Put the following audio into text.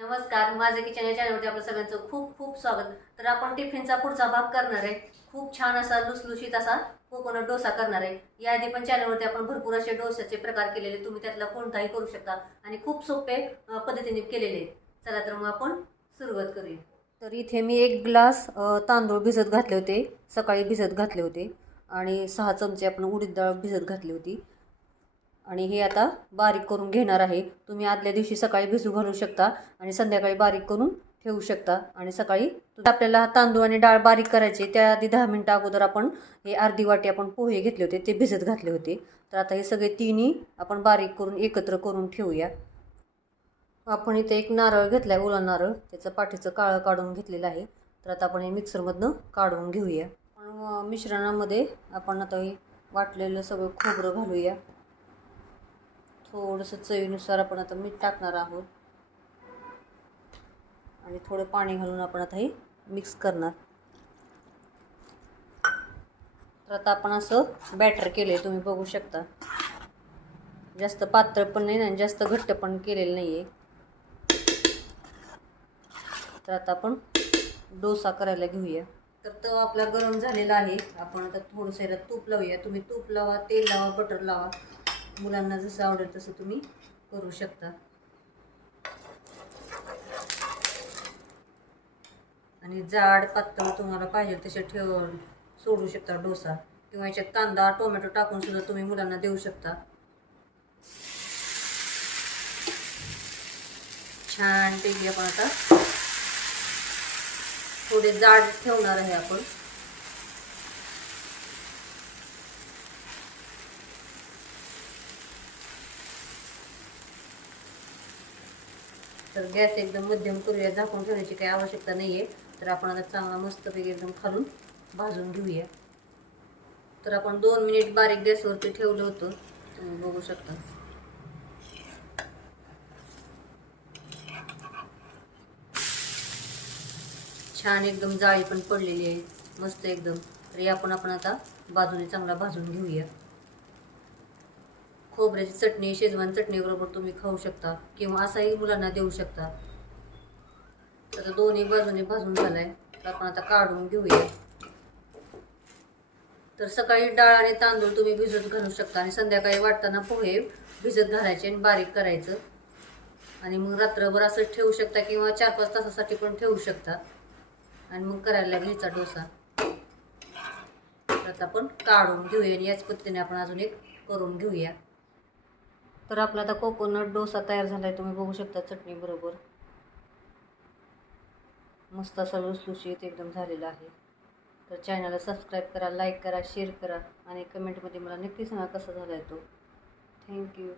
नमस्कार माझं किचन या चॅनलवरती आपलं सगळ्यांचं खूप खूप स्वागत. तर आपण टिफिनचा पुढचा भाग करणार आहे. खूप छान असा लुसलुशीत असा कोकोनट डोसा करणार आहे. याआधी पण चॅनलवरती आपण भरपूर असे डोसाचे प्रकार केलेले. तुम्ही त्यातला कोणताही करू शकता आणि खूप सोपे पद्धतीने केलेले चला तर मग आपण सुरुवात करूया. तर इथे मी एक ग्लास तांदूळ भिजत घातले होते. सकाळी भिजत घातले होते. आणि सहा चमचे आपण उडीद डाळ भिजत घातली होती. आणि हे आता बारीक करून घेणार आहे. तुम्ही आदल्या दिवशी सकाळी भिजू घालू शकता आणि संध्याकाळी बारीक करून ठेवू शकता. आणि सकाळी आपल्याला तांदूळ आणि डाळ बारीक करायचे त्याआधी दहा मिनटं अगोदर आपण हे अर्धी वाटी आपण पोहे घेतले होते ते भिजत घातले होते. तर आता हे सगळे तिन्ही आपण बारीक करून एकत्र करून ठेवूया. आपण इथे एक नारळ घेतला आहे ओला नारळ. त्याचं पाठीचं काळं काढून घेतलेलं आहे. तर आता आपण हे मिक्सरमधनं काढून घेऊया. मिश्रणामध्ये आपण आता हे वाटलेलं सगळं खोबरं घालूया. थोडंसं चवीनुसार आपण आता मीठ टाकणार आहोत. आणि थोडं पाणी घालून आपण आता हे मिक्स करणार. तर आता आपण असं बॅटर केलं आहे तुम्ही बघू शकता. जास्त पातळ पण नाही आणि जास्त घट्ट पण केलेलं नाही आहे तर आता आपण डोसा करायला घेऊया. तर तो आपला गरम झालेला आहे. आपण आता थोडंसं याला तूप लावूया. तुम्ही तूप लावा तेल लावा बटर लावा. मुलांना जसं आवडेल तसं तुम्ही करू शकता. आणि जाड पातळ तुम्हाला पाहिजे तसे ठेव सोडू शकता डोसा. किंवा याच्यात कांदा टोमॅटो टाकून सुद्धा तुम्ही मुलांना देऊ शकता. छान पैकी आपण आता थोडे जाड ठेवणार आहे आपण. तर गॅस एकदम मध्यम करूया झाकून ठेवण्याची काही आवश्यकता नाही आहे तर आपण आता चांगला मस्तपैकी एकदम खालून भाजून घेऊया. तर आपण दोन मिनिट बारीक गॅसवरती ठेवलं होतं. तुम्ही बघू शकता. छान एकदम जाळी पण पडलेली आहे. मस्त एकदम. तर आपण आपण आता बाजूने चांगला भाजून घेऊया. खोबऱ्याची चटणी शेजवान चटणीबरोबर तुम्ही खाऊ शकता किंवा असाही मुलांना देऊ शकता. आता दोन्ही बाजूने भाजून झालाय. तर आपण आता काढून घेऊया. तर सकाळी डाळ आणि तांदूळ तुम्ही भिजत घालू शकता आणि संध्याकाळी वाटताना पोहे भिजत घालायचे आणि बारीक करायचं. आणि मग रात्रभर असं ठेवू शकता किंवा चार पाच तासासाठी पण ठेवू शकता. आणि मग करायला घ्यायचा डोसा. तर आता आपण काढून घेऊया आणि याच पद्धतीने आपण अजून एक करून घेऊया. तर आपला आता कोकोनट डोसा तयार झाला आहे तुम्ही बघू शकता चटणी बरोबर. मस्त असा लुसलुशीत एकदम झालेला आहे. तर चॅनलला सबस्क्राईब करा लाईक करा शेअर करा आणि कमेंटमध्ये मला नक्की सांगा कसा झाला आहे तो थँक्यू